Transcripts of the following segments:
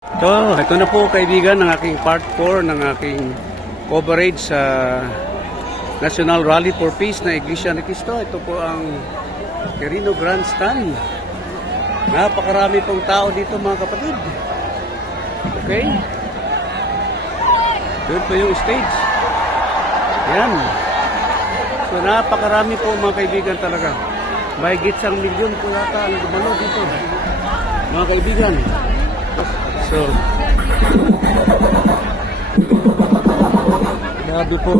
Ito na po kaibigan ng aking part 4 ng aking coverage sa National Rally for Peace na Iglesia ni Cristo. Ito po ang Quirino Grandstand. Napakarami pong tao dito mga kapatid. Okay? Doon po yung stage. Yan. So napakarami po mga kaibigan talaga. Mahigit 1 milyon po yata ang dumalo dito. Mga kaibigan. So, grabe po.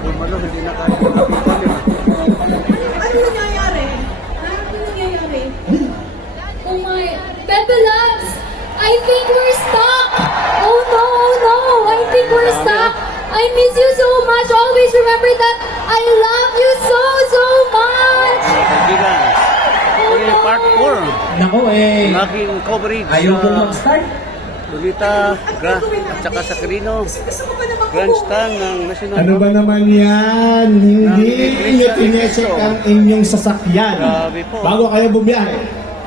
Dumalo, hindi na kaya makapit. Ano nangyayari? Ano nangyayari? Oh my... Pepe Labs! I think we're stuck! Oh no, oh no! I think we're stuck! I miss you so much! Always remember that I love you so, so much! Mga kaibigan. Oh Okay, part 4. Nako Ang aking coverage ayaw ko sa mag-start. Lolita at saka sa Quirino Grandstand ng National Ano ba naman yan? Hindi inyo tinesek ang inyong sasakyan Grabe po. bago kayo bumiyahe.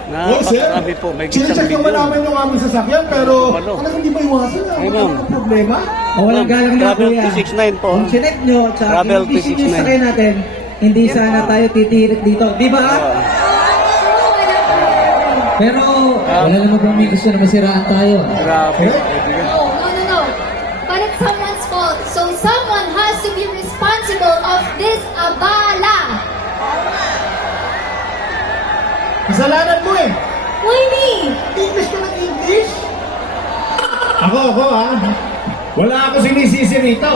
Napakarami po. May Sinecheck naman namin yung aming sasakyan pero Tumalo. talagang hindi maiwasan. Ayun, Ano ma'am. ang problema? O walang galang na Travel kuya. 269 po. Kung sinek nyo, tsaka Travel i-vision nyo 269. sa kayo natin, hindi sana tayo titirik dito. Di ba? Pero wala naman pong may gusto na masiraan tayo. Grabe. kaibigan. No. But it's someone's fault. So someone has to be responsible of this abala. Kasalanan mo eh. Why me? English ka ng English? Ako ha. Wala ako sinisisi rito.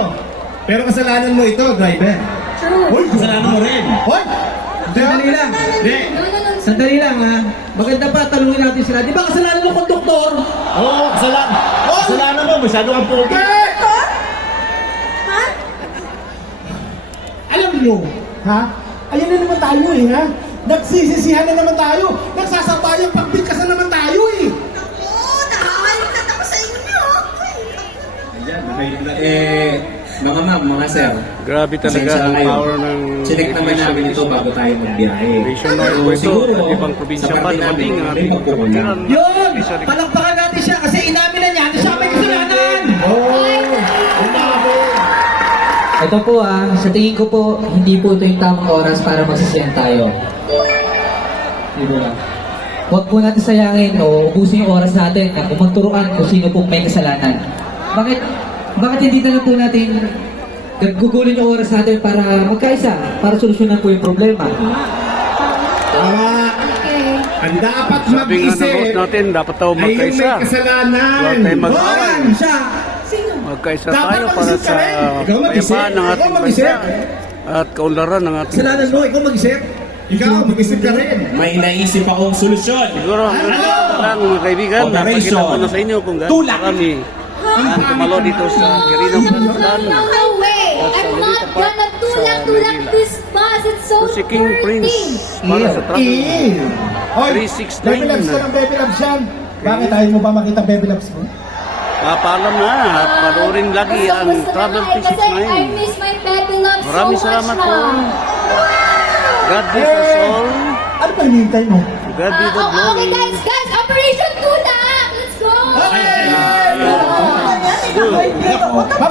Pero kasalanan mo ito, driver. True. Hoy, kasalanan mo rin. Hoy! Sandali lang. Hindi. No. Sandali lang ha. Maganda pa, tanungin natin sila. Di ba kasalanan ng konduktor? Oo, kasalanan. Kasalanan mo, masyado kang pogi. Ha? Alam nyo, ha? Ayan na naman tayo eh, ha? Nagsisisihan na naman tayo. Nagsasabayang pagbigkas na naman tayo eh. Nakakalimutan ako sa inyo. Mga ma'am, mga sir, Grabe talaga pasensya na ang kayo. power ng Chinek naman namin ito bago tayo magbiyahe. Nationwide po ito. At ibang probinsya pa dumating ang ating kapatiran. Yun! Palakpakan natin siya kasi inamin na niya na siya may kasalanan! Ito po sa tingin ko po, hindi po ito yung tamang oras para magsisiyan tayo. Di ba? Huwag po natin sayangin o ubusin yung oras natin na kumagturuan kung sino pong may kasalanan. Bakit hindi na lang po natin gugulin yung oras natin para magkaisa, para solusyonan po yung problema? Tama. Okay. Ang dapat Sabi nga ng mag-isip host natin, dapat tayo ay yung may magkaisa. kasalanan. Huwag tayong mag-away. Juan, siya. Sino? Magkaisa Dapat tayo para mag-isip ka sa rin. Ikaw mag-isip. kapayapaan ng Ikaw ating mag-isip. bansa at kaunlaran ng ating Kasalanan mo, ikaw mag-isip. Ikaw, mag-isip ka rin. May naisip akong solusyon. Siguro ang lang mga kaibigan, Operation. napakita ko na sa inyo kung gaano Tulak. kami ang tumalo dito sa Quirino Grandstand. No way! I'm not gonna tulak this bus. It's so Si King Prince para sa travel. Hoy, 369. Baby Labs ka ng Baby Labs yan. Bakit ayaw mo ba makita Baby Labs mo? Paalam na at panoorin lagi ang Travel Kasi I 369. miss my baby love Maraming so much salamat po. now. God bless us all. Ano ba hinihintay mo? God be the Okay glory. guys, Operation Tulak! Let's go! Okay! Good. Baba!